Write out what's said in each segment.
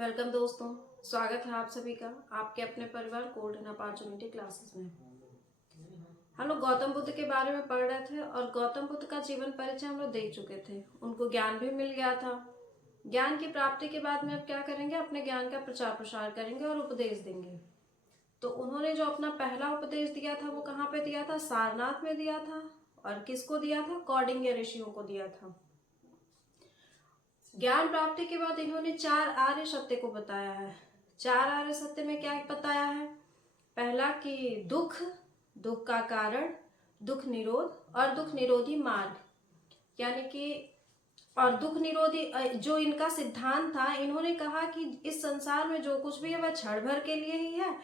Welcome दोस्तों। स्वागत है आप सभी का आपके अपने परिवार गोल्डन अपॉर्चुनिटी क्लासेस में। हम लोग गौतम बुद्ध के बारे में पढ़ रहे थे और गौतम बुद्ध का जीवन परिचय हम लोग देख चुके थे। उनको ज्ञान भी मिल गया था। ज्ञान की प्राप्ति के बाद में अब क्या करेंगे, अपने ज्ञान का प्रचार प्रसार करेंगे और उपदेश देंगे। तो उन्होंने जो अपना पहला उपदेश दिया था वो कहाँ पे दिया था? सारनाथ में दिया था। और किसको दिया था? कौंडिन्य ऋषियों को दिया था। ज्ञान प्राप्ति के बाद इन्होंने 4 आर्य सत्य को बताया है। 4 आर्य सत्य में क्या बताया है? पहला कि दुख, दुख का कारण, दुख निरोध और दुख निरोधी मार्ग, यानी कि और दुख निरोधी जो इनका सिद्धांत था, इन्होंने कहा कि इस संसार में जो कुछ भी है वह क्षण भर के लिए ही है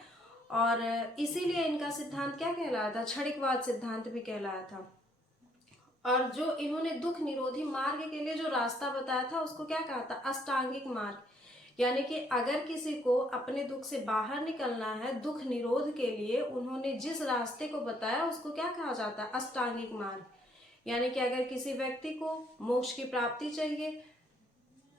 और इसीलिए इनका सिद्धांत क्या कहलाया था? क्षणिकवाद सिद्धांत भी कहलाया था। और जो इन्होंने दुख निरोधी मार्ग के लिए जो रास्ता बताया था उसको क्या कहा था? अष्टांगिक मार्ग। यानी कि अगर किसी को अपने दुख से बाहर निकलना है, दुख निरोध के लिए उन्होंने जिस रास्ते को बताया उसको क्या कहा जाता है? अष्टांगिक मार्ग। यानी कि अगर किसी व्यक्ति को मोक्ष की प्राप्ति चाहिए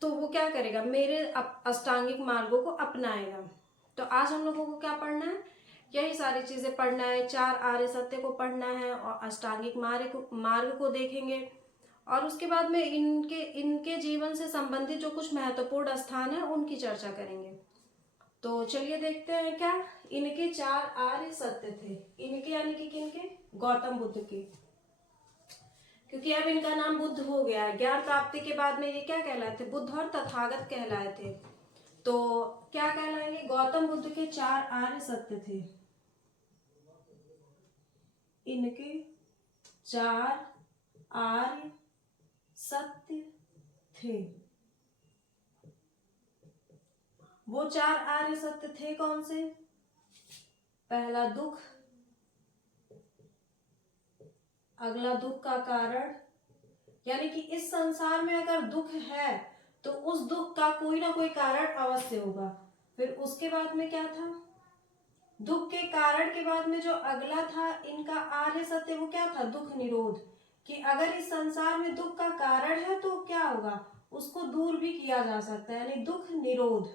तो वो क्या करेगा? मेरे अष्टांगिक मार्गों को अपनाएगा। तो आज हम लोगों को क्या पढ़ना है? यही सारी चीजें पढ़ना है। 4 आर्य सत्य को पढ़ना है और अष्टांगिक मार्ग को देखेंगे और उसके बाद में इनके जीवन से संबंधित जो कुछ महत्वपूर्ण स्थान है उनकी चर्चा करेंगे। तो चलिए देखते हैं क्या इनके 4 आर्य सत्य थे। इनके यानी कि किनके? गौतम बुद्ध के। क्योंकि अब इनका नाम बुद्ध हो गया है। ज्ञान प्राप्ति के बाद में ये क्या कहलाए थे? बुद्ध और तथागत कहलाए थे। तो क्या कहलाएंगे? गौतम बुद्ध के 4 आर्य सत्य थे। इनके 4 आर्य सत्य थे। वो 4 आर्य सत्य थे कौन से? पहला दुख, अगला दुख का कारण, यानी कि इस संसार में अगर दुख है तो उस दुख का कोई ना कोई कारण अवश्य होगा। फिर उसके बाद में क्या था? दुख के कारण के बाद में जो अगला था इनका आर्य सत्य, वो क्या था? दुख निरोध। कि अगर इस संसार में दुख का कारण है तो क्या होगा? उसको दूर भी किया जा सकता है, यानी दुख निरोध।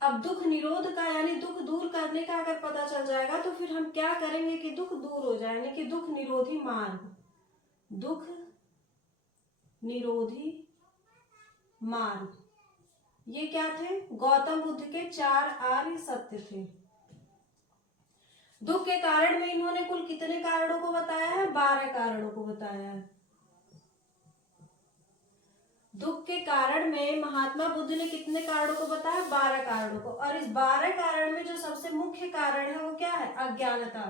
अब दुख निरोध का यानी दुख दूर करने का अगर पता चल जाएगा तो फिर हम क्या करेंगे कि दुख दूर हो जाए, यानी कि दुख निरोधी मार्ग। दुख निरोधी मार्ग, ये क्या थे? गौतम बुद्ध के 4 आर्य सत्य थे। दुख के कारण में इन्होंने कुल कितने कारणों को बताया है? 12 कारणों को बताया है। दुख के कारण में महात्मा बुद्ध ने कितने कारणों को बताया? 12 कारणों को। और इस 12 कारण में जो सबसे मुख्य कारण है वो क्या है? अज्ञानता।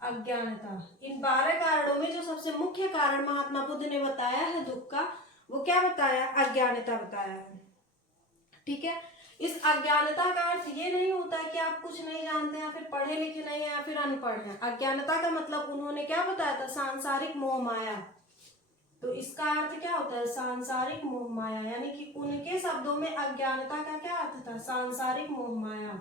अज्ञानता। इन 12 कारणों में जो सबसे मुख्य कारण महात्मा बुद्ध ने बताया है दुख का, वो क्या बताया? अज्ञानता बताया है। ठीक है। इस अज्ञानता का अर्थ ये नहीं होता है कि आप कुछ नहीं जानते हैं, फिर पढ़े लिखे नहीं है या फिर अनपढ़ हैं। अज्ञानता का मतलब उन्होंने क्या बताया था? सांसारिक मोह माया। तो इसका अर्थ क्या होता है? सांसारिक मोह माया। यानी कि उनके शब्दों में अज्ञानता का क्या अर्थ था? सांसारिक मोह माया।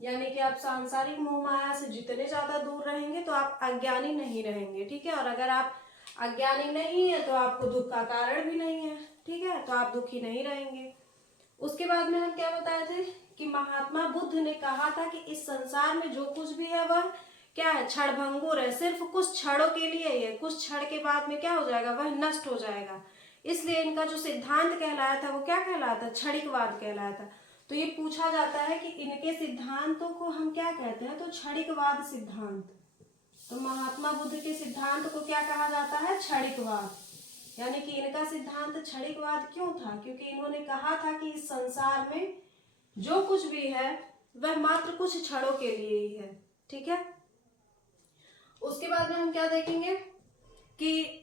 यानी कि आप सांसारिक मोह माया से जितने ज्यादा दूर रहेंगे तो आप अज्ञानी नहीं रहेंगे। ठीक है। और अगर आप अज्ञानी नहीं है तो आपको दुख का कारण भी नहीं है। ठीक है। तो आप दुखी नहीं रहेंगे। उसके बाद में हम क्या बताए थे कि महात्मा बुद्ध ने कहा था कि इस संसार में जो कुछ भी है वह क्या है? क्षणभंगुर है। सिर्फ कुछ क्षणों के लिए ही है। कुछ क्षण के बाद में क्या हो जाएगा? वह नष्ट हो जाएगा। इसलिए इनका जो सिद्धांत कहलाया था वो क्या कहलाया था? क्षणिकवाद कहलाया था। तो ये पूछा जाता है कि इनके सिद्धांतों को हम क्या कहते हैं? तो क्षणिकवाद सिद्धांत। तो महात्मा बुद्ध के सिद्धांत को क्या कहा जाता है? क्षणिकवाद। यानी कि इनका सिद्धांत क्षणिकवाद क्यों था? क्योंकि इन्होंने कहा था कि इस संसार में जो कुछ भी है वह मात्र कुछ क्षणों के लिए ही है। ठीक है। उसके बाद में हम क्या देखेंगे कि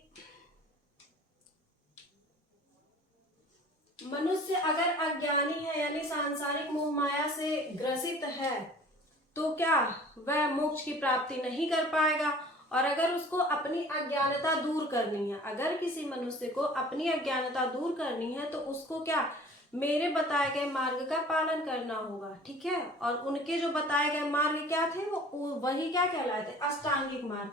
मनुष्य अगर अज्ञानी है यानी सांसारिक मोह माया से ग्रसित है तो क्या वह मोक्ष की प्राप्ति नहीं कर पाएगा। और अगर उसको अपनी अज्ञानता दूर करनी है, अगर किसी मनुष्य को अपनी अज्ञानता दूर करनी है तो उसको क्या मेरे बताए गए मार्ग का पालन करना होगा, ठीक है। और उनके जो बताए गए मार्ग क्या थे, वो वही क्या कहलाए थे, अष्टांगिक मार्ग।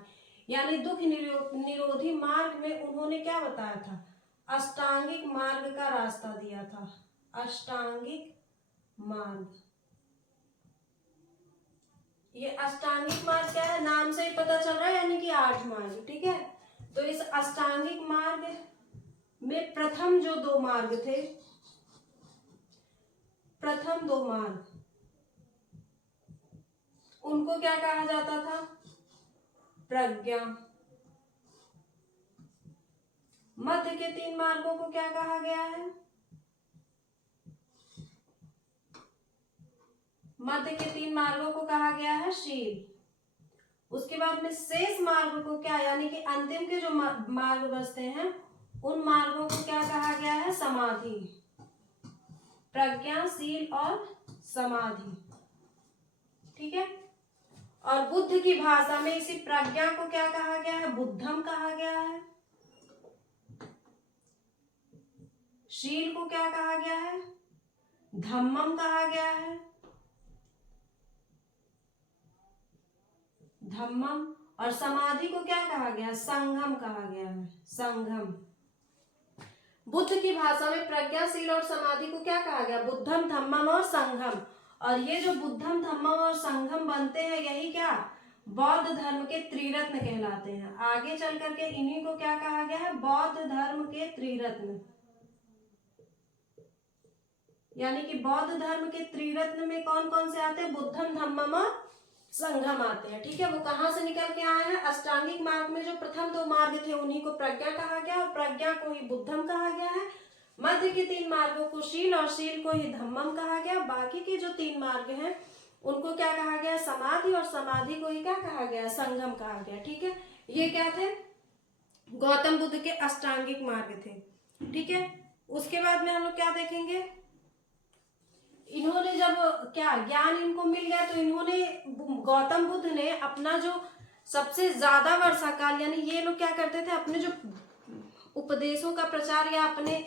यानी दुख निरोधी मार्ग में उन्होंने क्या बताया था, अष्टांगिक मार्ग का रास्ता दिया था, अष्टांगिक मार्ग। ये अष्टांगिक मार्ग क्या है, नाम से ही पता चल रहा है, यानी कि 8 मार्ग, ठीक है। तो इस अष्टांगिक मार्ग में प्रथम जो 2 मार्ग थे, प्रथम 2 मार्ग, उनको क्या कहा जाता था, प्रज्ञा। मध्य के 3 मार्गों को क्या कहा गया है, मध्य के 3 मार्गों को कहा गया है शील। उसके बाद में शेष मार्ग को क्या, यानी कि अंतिम के जो मार्ग बचते हैं, उन मार्गों को क्या कहा गया है, समाधि। प्रज्ञा, शील और समाधि, ठीक है। और बुद्ध की भाषा में इसी प्रज्ञा को क्या कहा गया है, बुद्धम कहा गया है। शील को क्या कहा गया है, धम्मम कहा गया है, धम्मम। और समाधि को क्या कहा गया, संगम कहा गया है, संगम। बुद्ध की भाषा में प्रज्ञाशील और समाधि को क्या कहा गया, बुद्धम, धम्मम और संगम। और ये जो बुद्धम, धम्मम और संगम बनते हैं, यही क्या बौद्ध धर्म के त्रिरत्न कहलाते हैं। आगे चल करके इन्हीं को क्या कहा गया है, बौद्ध धर्म के त्रिरत्न। यानी कि बौद्ध धर्म के त्रिरत्न में कौन कौन से आते हैं, बुद्धम, धम्मम और संगम आते हैं, ठीक है। वो कहां से निकल के आए हैं, अष्टांगिक मार्ग में जो प्रथम 2 मार्ग थे उन्हीं को प्रज्ञा कहा गया, और प्रज्ञा को ही बुद्धम कहा गया है। मध्य के 3 मार्गों को शील, और शील को ही धम्मम कहा गया। बाकी के जो 3 मार्ग हैं उनको क्या कहा गया, समाधि, और समाधि को ही क्या कहा गया, संगम कहा गया, ठीक है। ये क्या थे, गौतम बुद्ध के अष्टांगिक मार्ग थे, ठीक है। उसके बाद में हम लोग क्या देखेंगे, इन्होंने जब क्या ज्ञान इनको मिल गया, तो इन्होंने, गौतम बुद्ध ने अपना जो सबसे ज्यादा वर्षा काल, यानी ये लोग क्या करते थे, अपने जो उपदेशों का प्रचार या अपने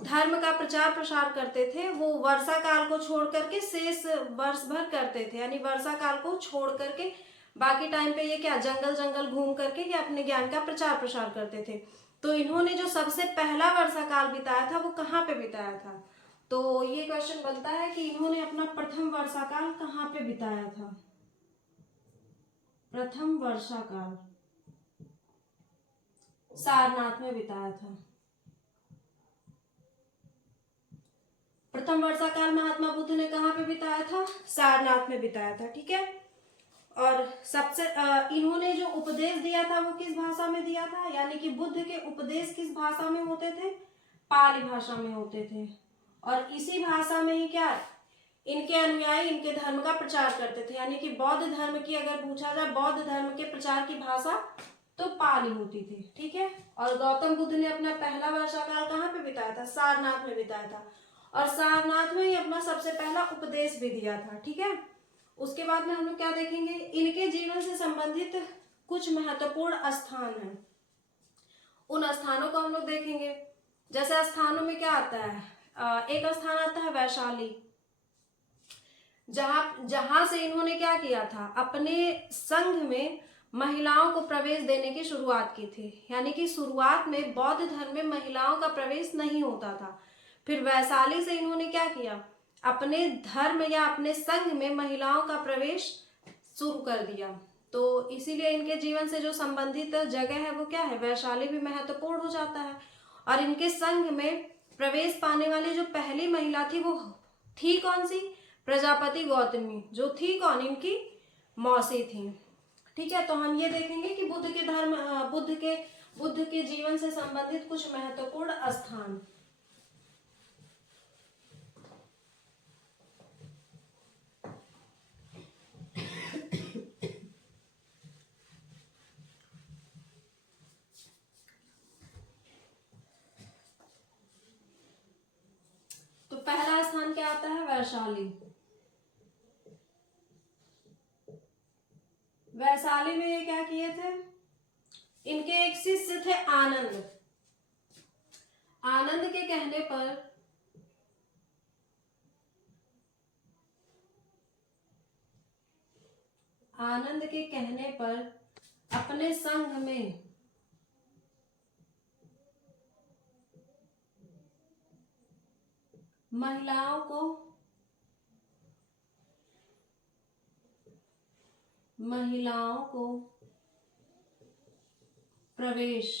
धर्म का प्रचार प्रसार करते थे, वो वर्षा काल को छोड़ करके शेष वर्ष भर करते थे। यानी वर्षा काल को छोड़ करके बाकी टाइम पे ये क्या जंगल जंगल घूम करके ये अपने ज्ञान का प्रचार प्रसार करते थे। तो इन्होंने जो सबसे पहला वर्षा काल बिताया था, वो कहाँ पे बिताया था, तो ये क्वेश्चन बनता है कि इन्होंने अपना प्रथम वर्षा काल कहाँ पे बिताया था। प्रथम वर्षा काल सारनाथ में बिताया था। प्रथम वर्षा काल महात्मा बुद्ध ने कहाँ पे बिताया था, सारनाथ में बिताया था, ठीक है। और सबसे इन्होंने जो उपदेश दिया था वो किस भाषा में दिया था, यानी कि बुद्ध के उपदेश किस भाषा में होते थे, पाली भाषा में होते थे। और इसी भाषा में ही क्या इनके अनुयायी इनके धर्म का प्रचार करते थे। यानी कि बौद्ध धर्म की अगर पूछा जाए, बौद्ध धर्म के प्रचार की भाषा तो पाली होती थी, ठीक है। और गौतम बुद्ध ने अपना पहला वर्षा काल कहाँ पे बिताया था, सारनाथ में बिताया था, और सारनाथ में ही अपना सबसे पहला उपदेश भी दिया था, ठीक है। उसके बाद में हम लोग क्या देखेंगे, इनके जीवन से संबंधित कुछ महत्वपूर्ण स्थान हैं, उन स्थानों को हम लोग देखेंगे। जैसे स्थानों में क्या आता है, एक स्थान आता है वैशाली, जहां से इन्होंने क्या किया था, अपने संघ में महिलाओं को प्रवेश देने की शुरुआत की थी। यानी कि शुरुआत में बौद्ध धर्म में महिलाओं का प्रवेश नहीं होता था। फिर वैशाली से इन्होंने क्या किया, अपने धर्म या अपने संघ में महिलाओं का प्रवेश शुरू कर दिया। तो इसीलिए इनके जीवन से जो संबंधित जगह है वो क्या है, वैशाली भी महत्वपूर्ण हो जाता है। और इनके संघ में प्रवेश पाने वाली जो पहली महिला थी वो थी कौन सी, प्रजापति गौतमी, जो थी कौन, इनकी मौसी थी, ठीक है। तो हम ये देखेंगे कि बुद्ध के जीवन से संबंधित कुछ महत्वपूर्ण स्थान। तो पहला स्थान क्या आता है, वैशाली। वैशाली में ये क्या किए थे, इनके एक शिष्य थे आनंद। आनंद के कहने पर आनंद के कहने पर अपने संघ में महिलाओं को प्रवेश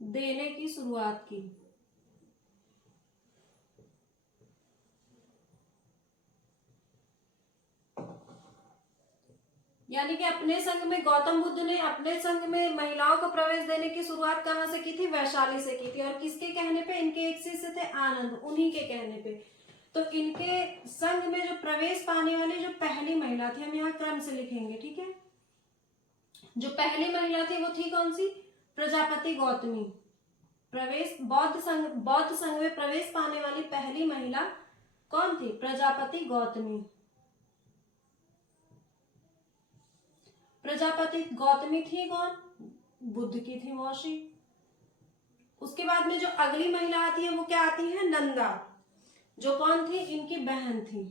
देने की शुरुआत की। यानी कि अपने संघ में गौतम बुद्ध ने अपने संघ में महिलाओं को प्रवेश देने की शुरुआत कहाँ से की थी? वैशाली से की थी। और किसके कहने पे? इनके एक शिष्य थे आनंद, उन्हीं के कहने पे। तो इनके संघ में जो प्रवेश पाने वाली जो पहली महिला थी, हम यहाँ क्रम से लिखेंगे, ठीक है। जो पहली महिला थी वो थी कौन सी? प्रजापति गौतमी। प्रवेश बौद्ध संघ में प्रवेश पाने वाली पहली महिला कौन थी? प्रजापति गौतमी। प्रजापति गौतमी थी कौन? बुद्ध की थी मौसी। उसके बाद में जो अगली महिला आती है वो क्या आती है? नंदा, जो कौन थी? इनकी बहन थी।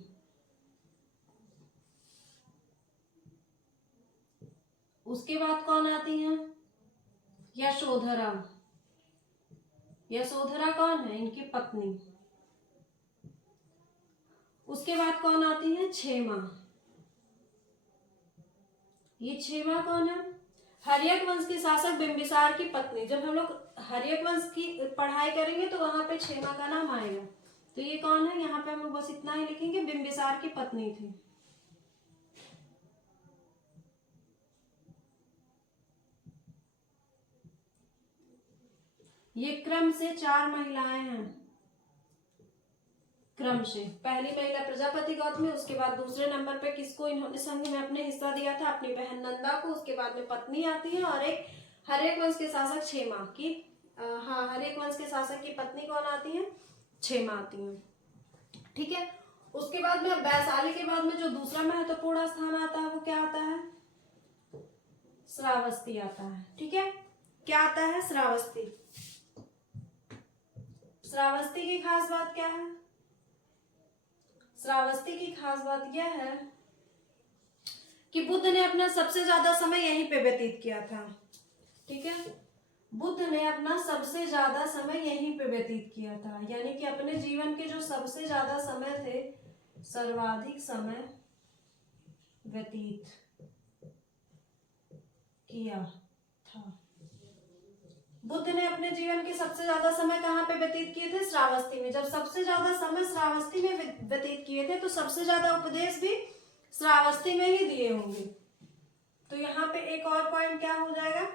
उसके बाद कौन आती है? यशोधरा। यशोधरा कौन है? इनकी पत्नी। उसके बाद कौन आती है? क्षेमा। ये क्षेमा कौन है? हर्यक वंश के शासक बिंबिसार की पत्नी। जब हम लोग हर्यक वंश की पढ़ाई करेंगे तो वहां पे क्षेमा का नाम आएगा। तो ये कौन है? यहाँ पे हम लोग बस इतना ही लिखेंगे, बिंबिसार की पत्नी थी। ये क्रम से 4 महिलाएं हैं। क्रम से पहली महिला प्रजापति गौतमी, उसके बाद दूसरे नंबर पे किसको इन्होंने संघ में अपने हिस्सा दिया था? अपनी बहन नंदा को। उसके बाद में पत्नी आती है और एक हर्यक वंश के शासक क्षेमा की, हाँ, हर्यक वंश के शासक की पत्नी कौन आती है? क्षेमा आती है, ठीक है। उसके बाद में वैशाली के बाद में जो दूसरा महत्वपूर्ण स्थान आता है वो क्या आता है? श्रावस्ती आता है, ठीक है। क्या आता है? श्रावस्ती। श्रावस्ती की खास बात क्या है? श्रावस्ती की खास बात यह है कि बुद्ध ने अपना सबसे ज्यादा समय यहीं पे व्यतीत किया था, ठीक है। बुद्ध ने अपना सबसे ज्यादा समय यहीं पे व्यतीत किया था, यानी कि अपने जीवन के जो सबसे ज्यादा समय थे, सर्वाधिक समय व्यतीत किया था। बुद्ध ने अपने जीवन के सबसे ज्यादा समय कहाँ पे व्यतीत किए थे? श्रावस्ती में। जब सबसे ज्यादा समय श्रावस्ती में व्यतीत किए थे तो सबसे ज्यादा उपदेश भी श्रावस्ती में ही दिए होंगे। तो यहाँ पे एक और पॉइंट क्या हो जाएगा?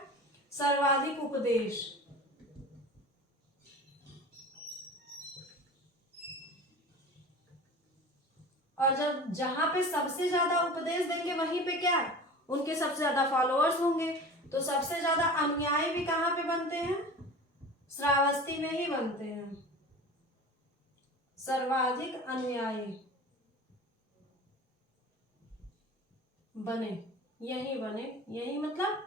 सर्वाधिक उपदेश। और जब जहां पे सबसे ज्यादा उपदेश देंगे वहीं पे क्या है? उनके सबसे ज्यादा फॉलोअर्स होंगे। तो सबसे ज्यादा अनुयायी भी कहाँ पे बनते हैं? श्रावस्ती में ही बनते हैं। सर्वाधिक अनुयायी बने, यही मतलब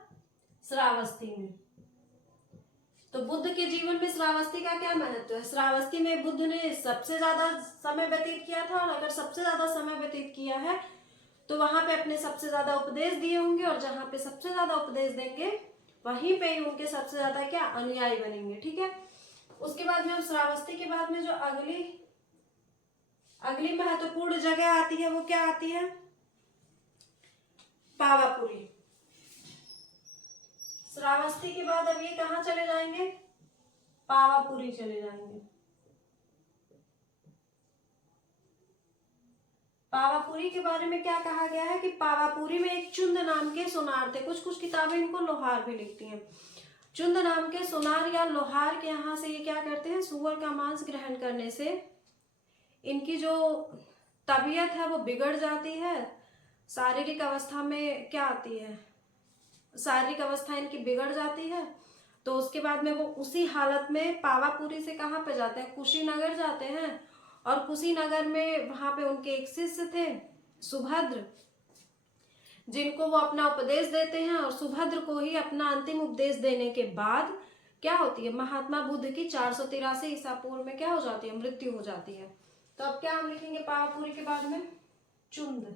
श्रावस्ती में। तो बुद्ध के जीवन में श्रावस्ती का क्या महत्व है? श्रावस्ती में बुद्ध ने सबसे ज्यादा समय व्यतीत किया था, और अगर सबसे ज्यादा समय व्यतीत किया है तो वहां पे अपने सबसे ज्यादा उपदेश दिए होंगे, और जहां पे सबसे ज्यादा उपदेश देंगे वहीं पे ही उनके सबसे ज्यादा क्या? अनुयायी बनेंगे, ठीक है। उसके बाद में श्रावस्ती के बाद में जो अगली महत्वपूर्ण जगह आती है वो क्या आती है? पावापुरी। श्रावस्ती के बाद अब ये कहाँ चले जाएंगे? पावापुरी चले जाएंगे। पावापुरी के बारे में क्या कहा गया है कि पावापुरी में एक चुंद नाम के सुनार थे। कुछ किताबें इनको लोहार भी लिखती हैं। चुंद नाम के सुनार या लोहार के यहाँ से ये क्या करते हैं? सुअर का मांस ग्रहण करने से इनकी जो तबीयत है वो बिगड़ जाती है। शारीरिक अवस्था में क्या आती है? शारीरिक अवस्था इनकी बिगड़ जाती है। तो उसके बाद में वो उसी हालत में पावापुरी से कहाँ पे जाते हैं? कुशीनगर जाते हैं। और कुशीनगर में वहां पे उनके एक शिष्य थे सुभद्र, जिनको वो अपना उपदेश देते हैं। और सुभद्र को ही अपना अंतिम उपदेश देने के बाद क्या होती है? महात्मा बुद्ध की 483 ईसा पूर्व में क्या हो जाती है? मृत्यु हो जाती है। तो अब क्या हम लिखेंगे पावापुरी के बाद में? चुंद।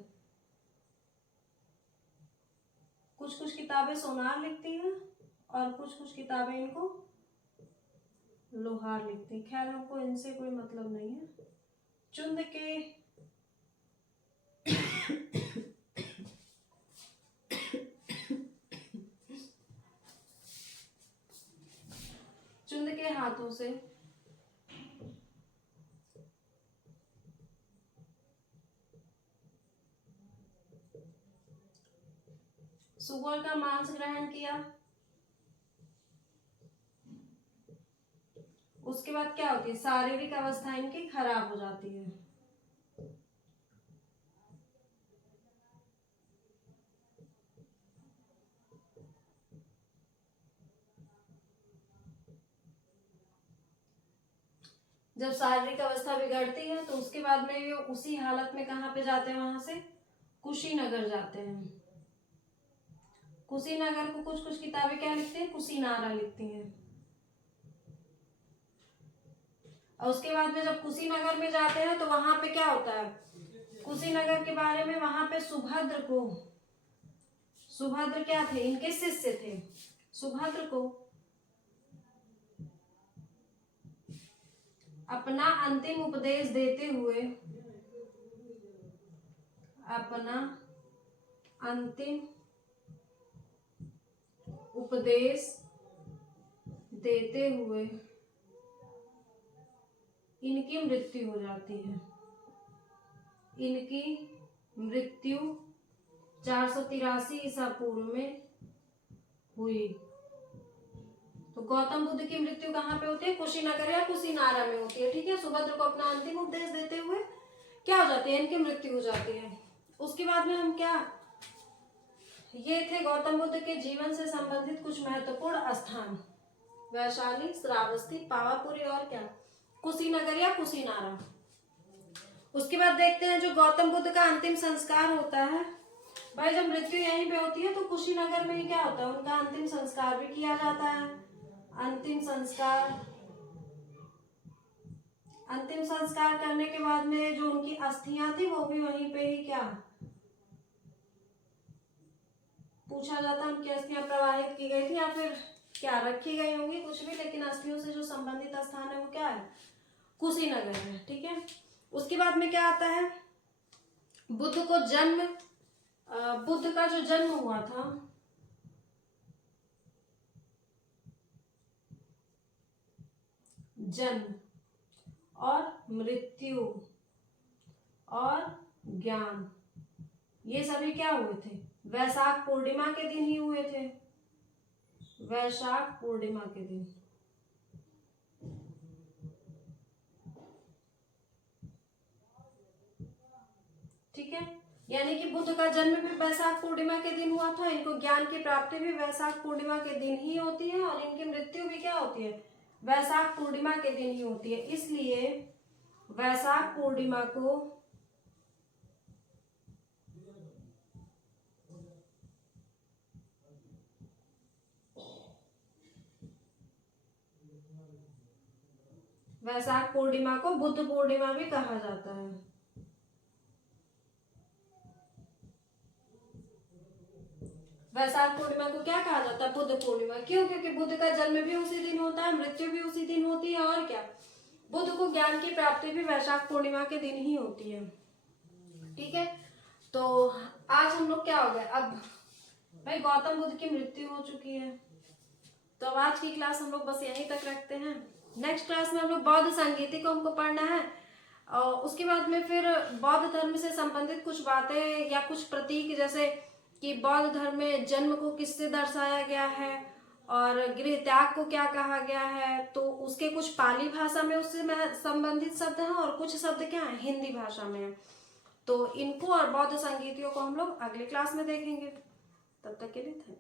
कुछ कुछ किताबें सोनार लिखती हैं और कुछ कुछ किताबें इनको लोहार लिखती हैं। खैर हमको इनसे कोई मतलब नहीं है। चुंद के चुंद के हाथों से सुअर का मांस ग्रहण किया। उसके बाद क्या होती है? शारीरिक अवस्था इनकी खराब हो जाती है। जब शारीरिक अवस्था बिगड़ती है तो उसके बाद में ये उसी हालत में कहाँ पे जाते हैं? वहां से कुशीनगर जाते हैं। कुशीनगर को कुछ कुछ किताबें क्या लिखती हैं? कुशीनारा लिखती हैं। और उसके बाद में जब कुशीनगर में जाते हैं तो वहां पे क्या होता है? कुशीनगर के बारे में वहां पे सुभद्र क्या थे? इनके शिष्य थे। सुभद्र को अपना अंतिम उपदेश देते हुए इनकी मृत्यु हो जाती है। इनकी मृत्यु 483 ईसा पूर्व में हुई। तो गौतम बुद्ध की मृत्यु कहाँ पे होती है? कुशीनगर या कुशीनारा में होती है। ठीक है। सुभद्र को अपना अंतिम उपदेश देते हुए क्या हो जाती है? इनकी मृत्यु हो जाती है। उसके बाद में हम क्या, ये थे गौतम बुद्ध के जीवन से संबंधित कुछ महत्वपूर्ण स्थान। वैशाली, श्रावस्ती, पावापुरी और क्या, कुशीनगर या कुशीनारा। उसके बाद देखते हैं जो गौतम बुद्ध का अंतिम संस्कार होता है। भाई जब मृत्यु यहीं पे होती है तो कुशीनगर में ही क्या होता है? उनका अंतिम संस्कार भी किया जाता है। अंतिम संस्कार करने के बाद में जो उनकी अस्थियां थी वो भी वहीं पे ही क्या पूछा जाता है? उनकी अस्थियां प्रवाहित की गई थी या फिर क्या रखी गई होंगी, कुछ भी, लेकिन अस्थियों से जो संबंधित स्थान है वो क्या है? कुशीनगर है। ठीक है। उसके बाद में क्या आता है? बुद्ध का जो जन्म हुआ था, जन्म और मृत्यु और ज्ञान, ये सभी क्या हुए थे? वैशाख पूर्णिमा के दिन ही हुए थे। वैशाख पूर्णिमा के दिन। ठीक है। यानी कि बुद्ध का जन्म भी वैशाख पूर्णिमा के दिन हुआ था। इनको ज्ञान की प्राप्ति भी वैशाख पूर्णिमा के दिन ही होती है और इनकी मृत्यु भी क्या होती है? वैशाख पूर्णिमा के दिन ही होती है। इसलिए वैशाख पूर्णिमा को बुद्ध पूर्णिमा भी कहा जाता है। वैशाख पूर्णिमा को क्या कहा जाता है? बुद्ध पूर्णिमा। क्यों? क्योंकि बुद्ध का जन्म भी उसी दिन होता है, मृत्यु भी उसी दिन होती है और क्या, बुद्ध को ज्ञान की प्राप्ति भी वैशाख पूर्णिमा के दिन ही होती है। ठीक है। तो आज हम लोग क्या हो गए? अब भाई गौतम बुद्ध की मृत्यु हो चुकी है, तो अब आज की क्लास हम लोग बस यहीं तक रखते हैं। नेक्स्ट क्लास में हम लोग बौद्ध संगीति को हमको पढ़ना है और उसके बाद में फिर बौद्ध धर्म से संबंधित कुछ बातें या कुछ प्रतीक, जैसे कि बौद्ध धर्म में जन्म को किससे दर्शाया गया है और गृह त्याग को क्या कहा गया है, तो उसके कुछ पाली भाषा में उससे संबंधित शब्द हैं और कुछ शब्द क्या है? हिंदी भाषा में है। तो इनको और बौद्ध संगीतियों को हम लोग अगले क्लास में देखेंगे। तब तक के लिए थैंक यू।